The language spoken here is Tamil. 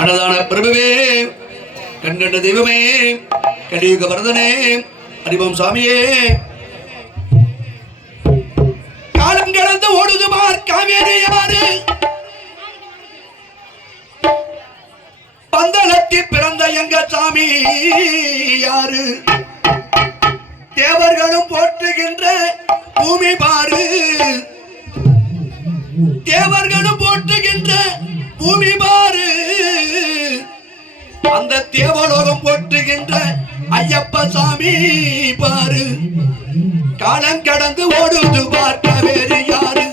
அன்னதான பிரபுவே, கண்கண்ட தெய்வமே, கலியுக வரதனே, அறிவோம் சாமியே. காலம் கடந்து ஓடுதுமார் காவேரி யாரு? பந்தளத்தில் பிறந்த எங்க சாமி யாரு? தேவர்களும் போற்றுகின்ற பூமி பாரு, தேவர்களும் போற்றுகின்ற பூமி பாரு, அந்த தேவலோகம் போற்றுகின்ற ஐயப்ப சாமி பாரு. காலம் கடந்து ஓடுது பார்க்க வேறு யாரு?